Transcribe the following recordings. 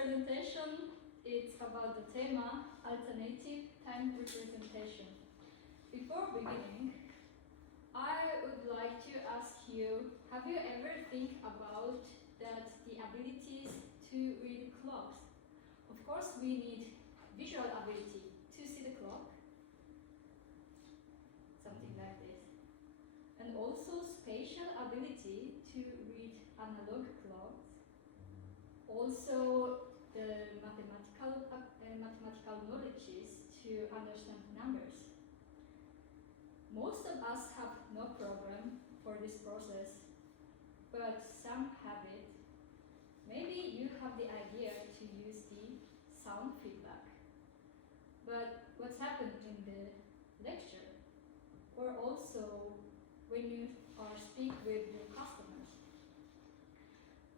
presentation is about the theme alternative time representation. Before beginning, I would like to ask you, have you ever think about that the abilities to read clocks? Of course, we need visual ability to see the clock, something like this. And also spatial ability to read analog clocks. Also the mathematical knowledges to understand numbers. Most of us have no problem for this process, but some have it. Maybe you have the idea to use the sound feedback. But what's happened in the lecture, or also when you speak with your customers?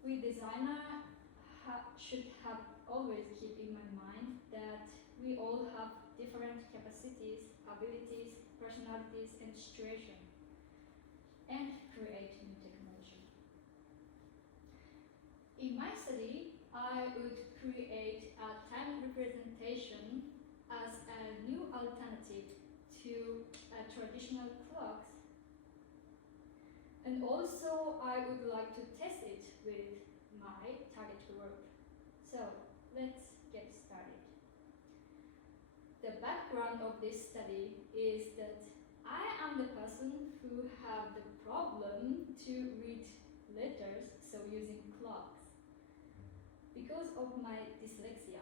We designer should have always keep in my mind that we all have different capacities, abilities, personalities, and situation, and create new technology. In my study, I would create a time representation as a new alternative to traditional clocks. And also, I would like to test it with my target group. So, let's get started. The background of this study is that I am the person who have the problem to read letters, so using clocks, because of my dyslexia.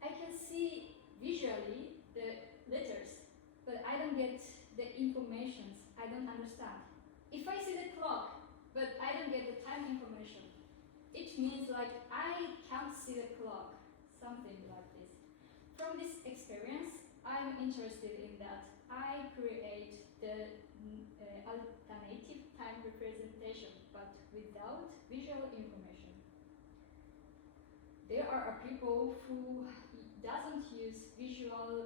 I can see visually the letters, but I don't get the information. I don't understand. If I see the clock, but I don't get the time information, it means like I can't see the clock, something like this. From this experience, I'm interested in that I create the alternative time representation, but without visual information. There are people who doesn't use visual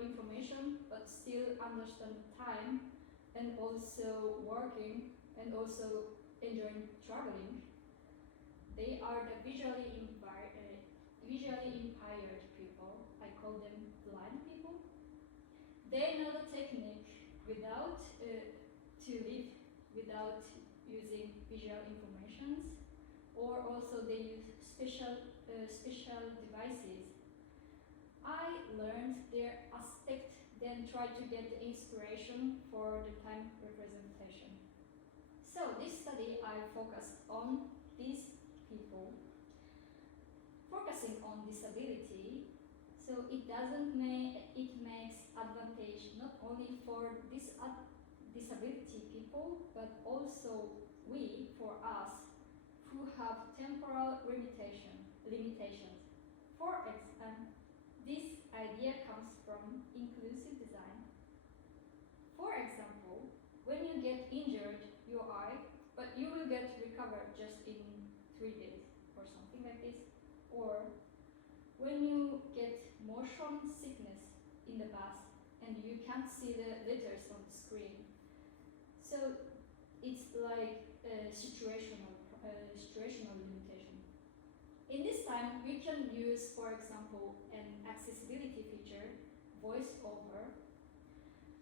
information, but still understand time, and also working, and also enjoying traveling. They are the visually impaired people. I call them blind people. They know the technique without to live without using visual informations, or also they use special devices. I learned their aspect, then try to get the inspiration for the time representation. So this study I focused on these people, focusing on disability. So it makes advantage not only for disability people, but also for us who have temporal limitations. For example, this idea comes from inclusive design. For example, when you get injured your eye, but you will get recovered just in 3 days or something like this, or when you get motion sickness in the bus and you can't see the letters on the screen. So it's like a situational limitation. In this time, we can use, for example, an accessibility feature, voiceover.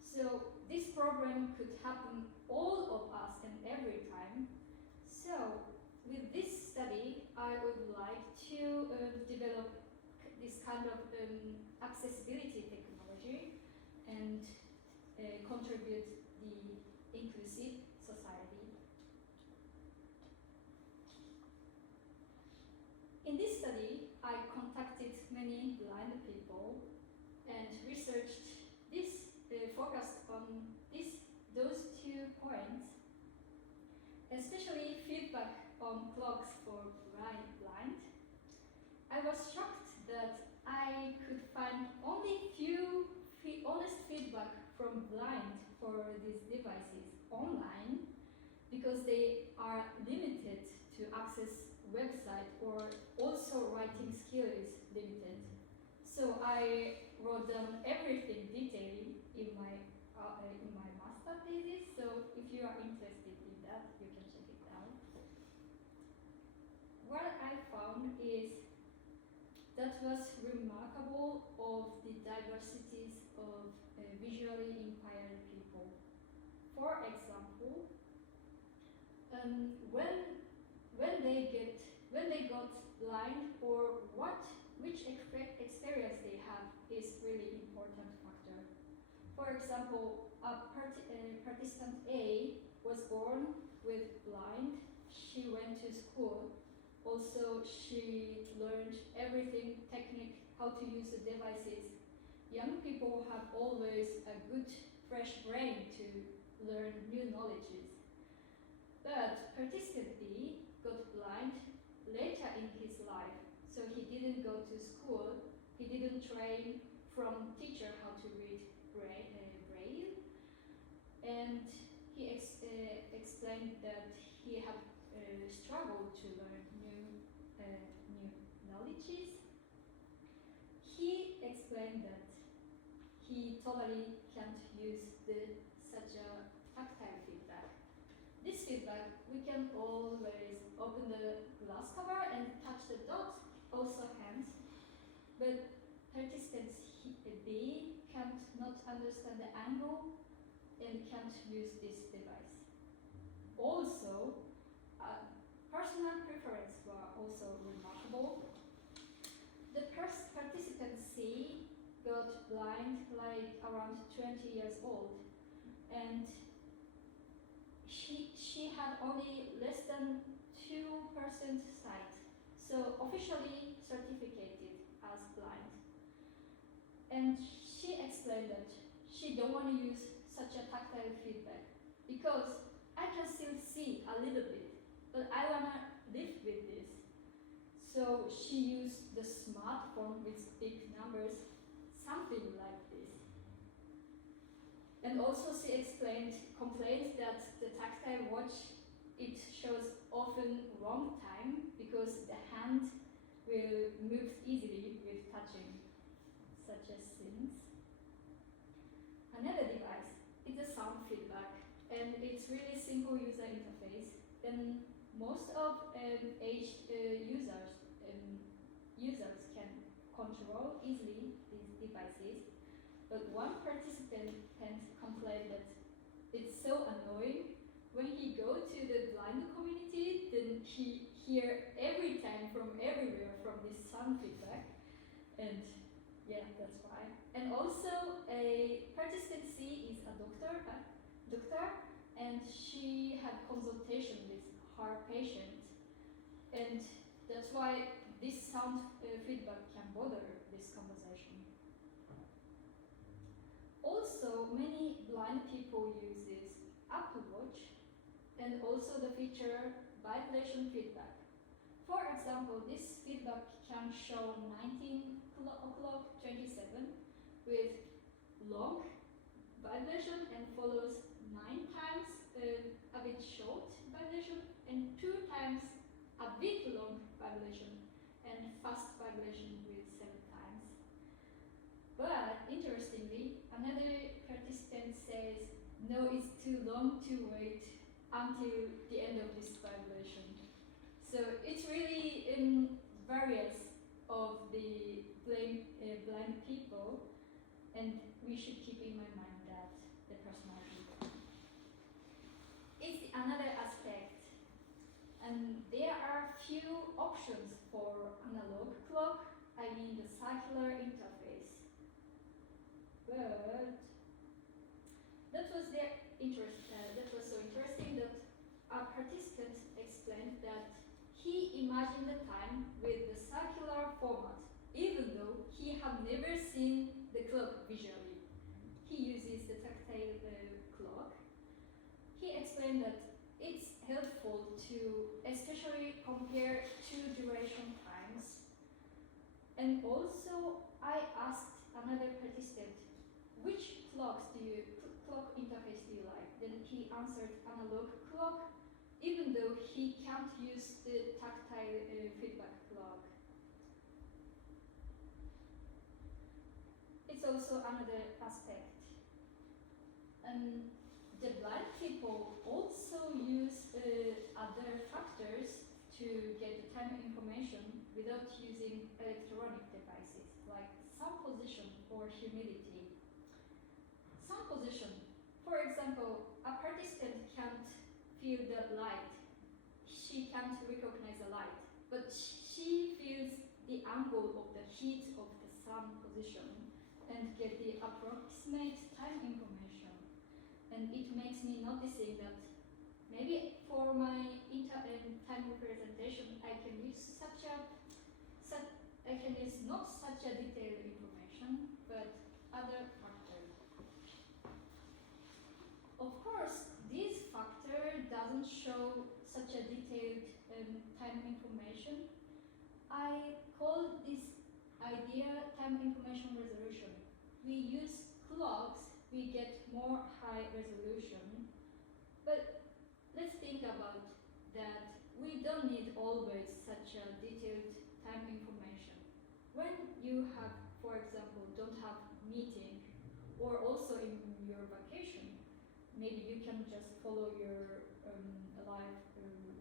So this problem could happen all of us and every time. So with this study, I would like to develop this kind of accessibility technology and contribute the inclusive society. In this study, I contacted many blind people and researched this, focused on those 2 points, especially feedback on clocks for blind. I was shocked that I could find only few honest feedback from blind for these devices online, because they are limited to access website, or also writing skill is limited. So I wrote down everything detailing in my master thesis. So if you are interested in that, you can check it out. What I found is that was remarkable of the diversities of visually impaired people. For example, when they got blind, or which experience they have is really important factor. For example, participant A was born with blind. She went to school. Also, she learned everything technique, how to use the devices. Young people have always a good, fresh brain to learn new knowledges. But participant B got blind later in his life, so he didn't go to school, he didn't train from teacher how to read Braille, and he explained that he had struggled to learn new knowledges. He explained that he totally can't use such a tactile feedback. This feedback, we can always open the glass cover and touch the dot, also hands, but participants B can't not understand the angle and can't use this device. Also, personal preference were also remarkable. The participant C got blind like around 20 years old, and she had only less than 2% sight, so officially certificated as blind. And she explained that she don't want to use such a tactile feedback because I can still see a little bit, but I want to live with this. So she used the smartphone with big numbers, something like this. And also she complained that the tactile watch, it shows often wrong time because the hand will move easily with touching such as things. Another device is a sound feedback, and it's really simple user interface. And most of aged users can control easily these devices. But one participant complained that it's so annoying. When he go to the blind community, then he hear every time from everywhere from this sound feedback. And yeah, that's why. And also a participant C is a doctor, and she had consultation with her patient. And that's why this sound feedback can bother this conversation. Also, many blind people uses Apple Watch and also the feature vibration feedback. For example, this feedback can show 19 o'clock 27 with long vibration and follows 9 times a bit short vibration and 2 times a bit long vibration and fast vibration with 7 times. But interestingly, another participant says, no, it's too long to wait until the end of this vibration. So it's really various of the blind people, and we should keep in mind that the personality is another aspect. And there are few options for analog clock, I mean the circular interface. But that was so interesting that our participant explained that he imagined the time with the circular format, even though he had never seen the clock visually. He uses the tactile clock. He explained that it's helpful to especially compare two duration times. And also, I asked another participant, which clock interface do you like? Then he answered analog clock, even though he can't use the tactile feedback clock. It's also another aspect. The blind people also use other factors to get the time information without using electronic devices. or humidity. Some position, for example, a participant can't feel the light. She can't recognize the light, but she feels the angle of the heat of the sun position and get the approximate time information. And it makes me noticing that maybe for my time representation, I can use not such a detailed information, but other factors. Of course, this factor doesn't show such a detailed time information. I call this idea time information resolution. We use clocks, we get more high resolution, but let's think about that. We don't need always such a detailed time information. When you have, for example, don't have meeting, or also in your vacation, maybe you can just follow your life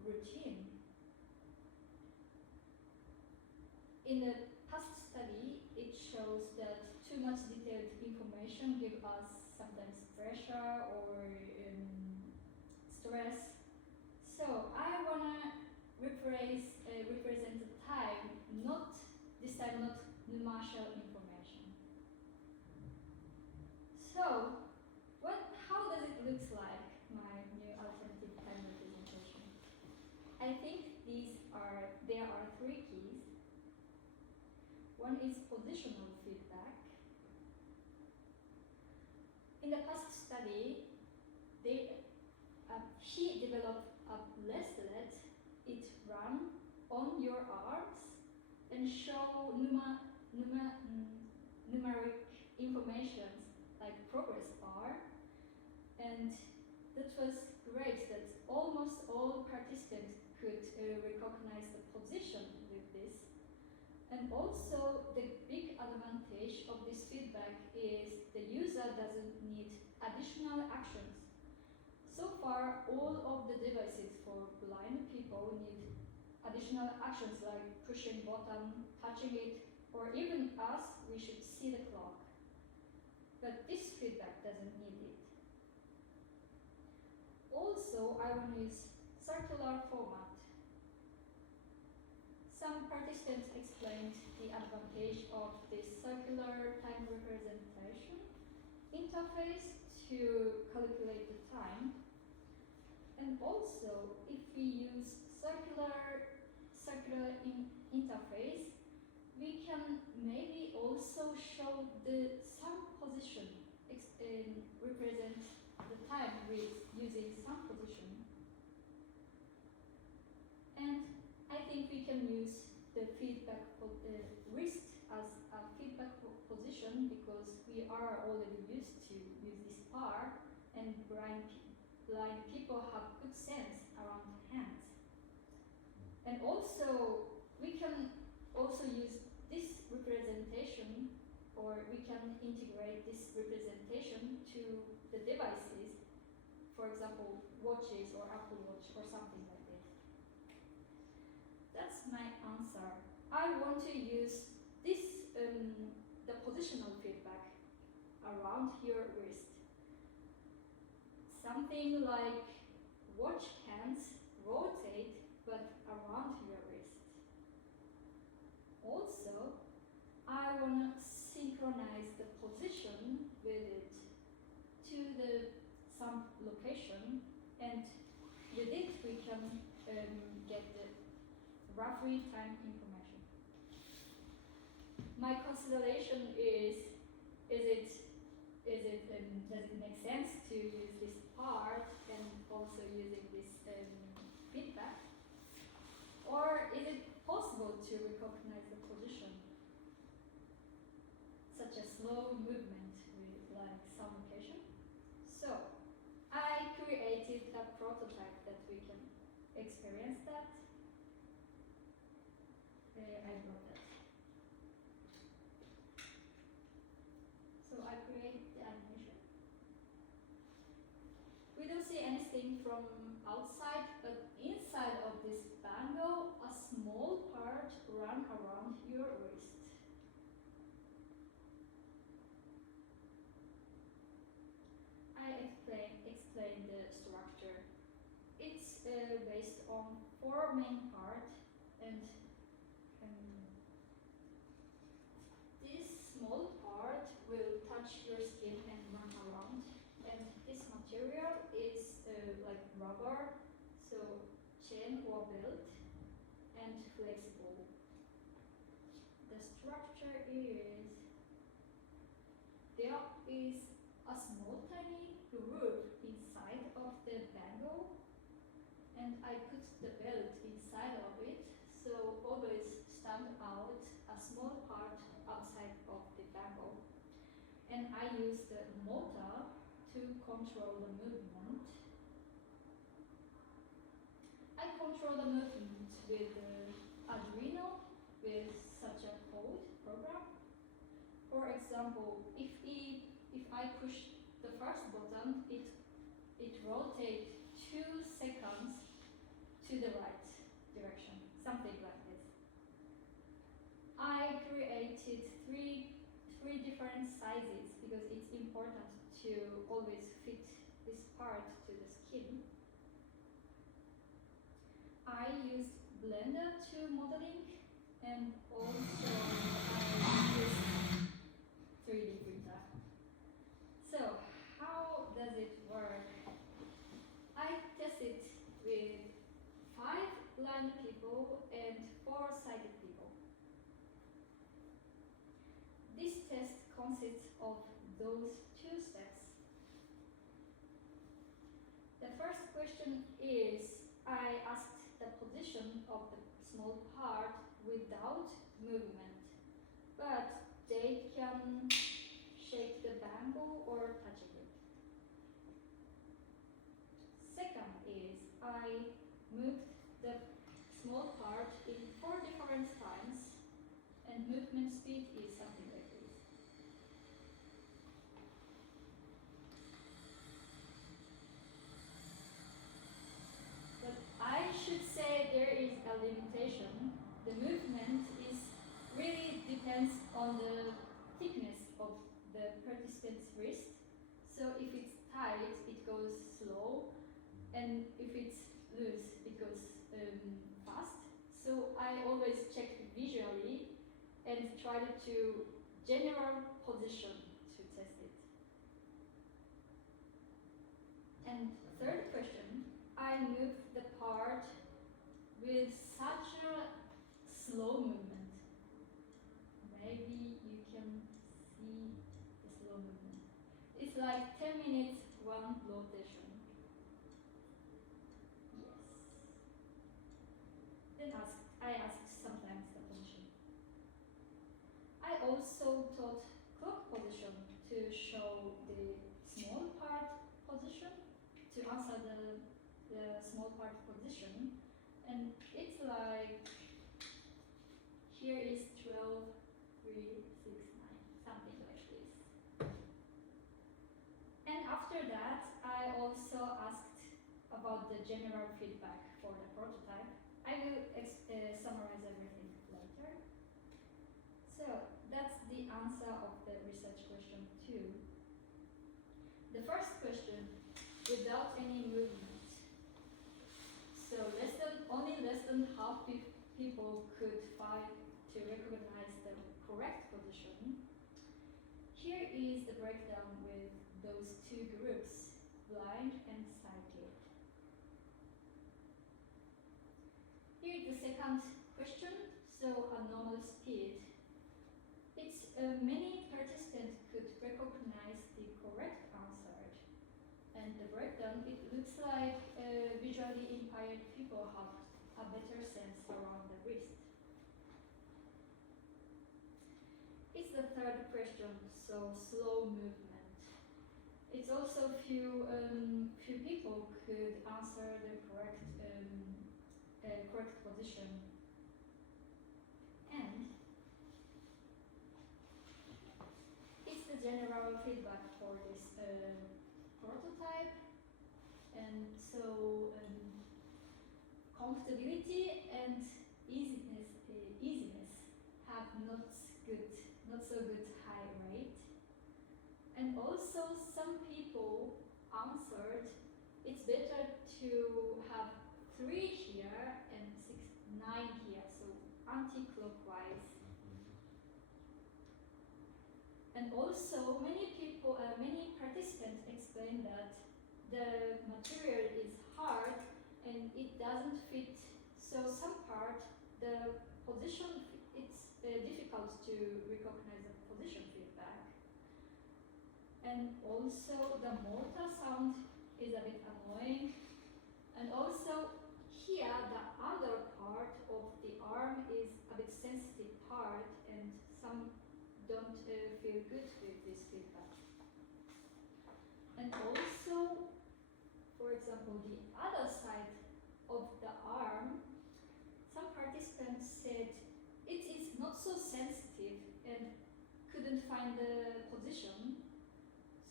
routine. In the past study, it shows that too much detailed information gives us sometimes pressure or stress. So I wanna represent the time, this time not numerical information. So how does it look like, my new alternative time representation? I think there are three keys. One is positional feedback. In the past study, he developed a bracelet. It run on your arms and show numeric information like progress bar. And that was great that almost all participants could recognize the position with this. And also the big advantage of this feedback is the user doesn't need additional actions. So far, all of the devices for blind people need additional actions like pushing button, touching it, or even us, we should see the clock. But this feedback doesn't need it. Also, I want to use circular format. Some participants explained the advantage of this circular time representation interface to calculate the time. And also, if we use circular interface, we can maybe also show the sun position, represent the time with using sun position. And I think we can use the feedback of the wrist as a feedback position because we are already used to use this part, and blind people have good sense around hands. And also, we can also use this representation, or we can integrate this representation to the devices, for example, watches or Apple Watch or something like this. That's my answer. I want to use this, the positional feedback around your wrist. Something like watch hands rotate but around your wrist. Also, I want to synchronize the position with it to some location, and with it we can get the roughly time information. My consideration is does it make sense to use this part and also using this feedback? Or is it possible to recognize the position? Such a slow movement with like some location. So I created a prototype that we can experience that. I wrote that. So I create the animation. We don't see anything from outside, but inside of this bangle, a small part run around your wrist. based on 4 main parts, and this small part will touch your skin and run around, and this material is like rubber, so chain or belt, and flexible. The structure is, there is a small tiny groove inside of the bangle, and I put the belt inside of it, so always stand out a small part outside of the bangle. And I use the motor to control the movement. I control the movement with Arduino, with such a code program. For example, if I push the first button, it rotates 2 seconds to the right direction, something like this. I created three different sizes because it's important to always fit this part to the skin. I used Blender to modeling, and also I used 3D printer. So how does it work? I tested with 5 blind people and 4 sighted people. This test consists of those 2 steps. The first question is, I asked the position of the small part without movement, but they can shake the bangle or touch it. Second is, I moved the small part in 4 different times, and movement speed is something like this. But I should say there is a limitation. The movement really depends on the thickness of the participant's wrist. So if it's tight, it goes slow, and if it's loose, it goes fast. So I always check visually and try to general position to test it. And third question, I moved the part with such a slow movement. Maybe you can see the slow movement. It's like 10 minutes, 1 rotation. Yes. Then I asked sometimes the position. I also taught clock position to show the small part position, to answer the small part position. And it's like, here is 12, 3, 6, 9, something like this. And after that, I also asked about the general feedback for the prototype. I will summarize everything later. So that's the answer of the research question 2. The first question, without any movement. So only less than half people could find to recognize the correct position. Here is the breakdown with those 2 groups, blind and sighted. Here is the second question, so a normal speed. It's many participants could recognize the correct answer. And the breakdown, it looks like visually impaired people have a better sense around the wrist. It's the third question, so slow movement. It's also few people could answer the correct position. And it's the general feedback for this prototype. And so comfortability and easiness have not so good high rate. And also some people answered it's better to have 3 here and 9 here, so anti-clockwise. And also, many participants explain that the material is hard and it doesn't fit. So some part, the position, it's difficult to recognize the position feedback. And also the motor sound is a bit annoying. And also here, the other part of the arm is a bit sensitive part, and some don't feel good with this feedback. And also, for example, the other side of the arm, some participants said it is not so sensitive and couldn't find the position.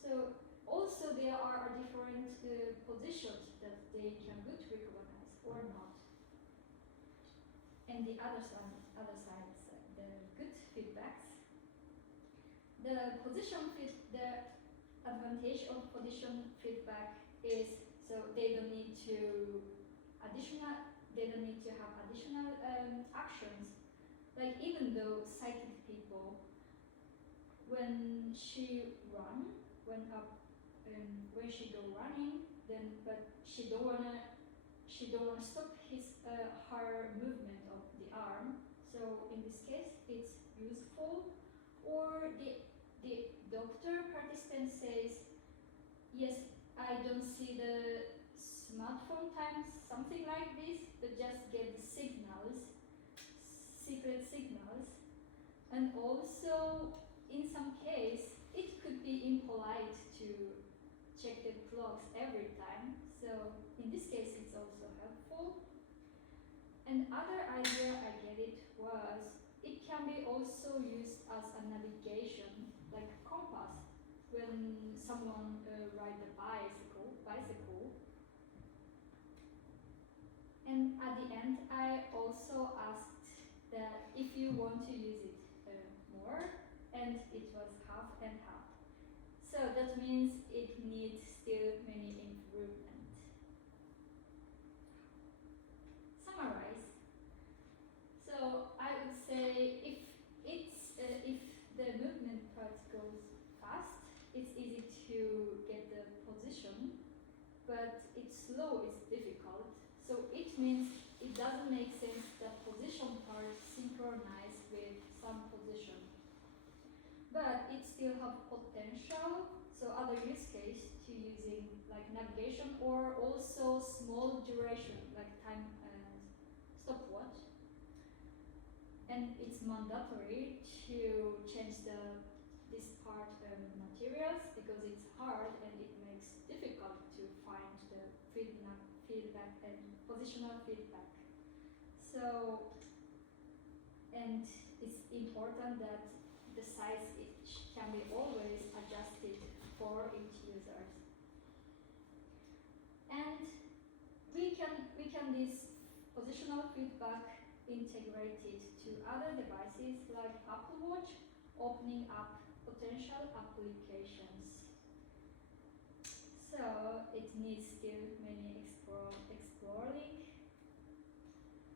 So also there are different positions that they can good recognize or not. And the other side the good feedbacks. The advantage of position feedback is so they don't need to have additional actions. Like even though sighted people, when she go running, but she don't wanna stop her movement of the arm. So in this case, it's useful. Or the doctor participant says, yes, I don't see the smartphone times, something like this, but just get the signals, secret signals. And also, in some case, it could be impolite to check the clocks every time. So in this case, it's also helpful. And other idea I get it was, it can be also used as a navigation, like compass, when someone rides a bicycle. And at the end, I also asked that if you want to use it more, and it was half and half. So that means it needs still many improvements. Summarize. So I would say if the movement part goes fast, it's easy to get the position, but it's slow, it's difficult. So it means it doesn't make sense that position part synchronized with some position. But it still has potential, so other use case to using like navigation or also small duration, like time and stopwatch. And it's mandatory to change this part materials because it's hard and it makes difficult to find the feedback and positional feedback. So, and it's important that the size can be always adjusted for each users. And we can this positional feedback integrated to other devices like Apple Watch, opening up potential applications. So it needs still many exploring.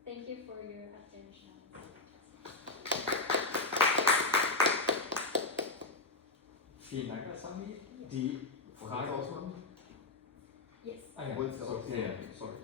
Thank you for your attention. Vielen Dank, Asami. Die Frage ausmachen? Yes. Ah, ja. Wolltest du Sorry. ausmachen? Ja, sorry.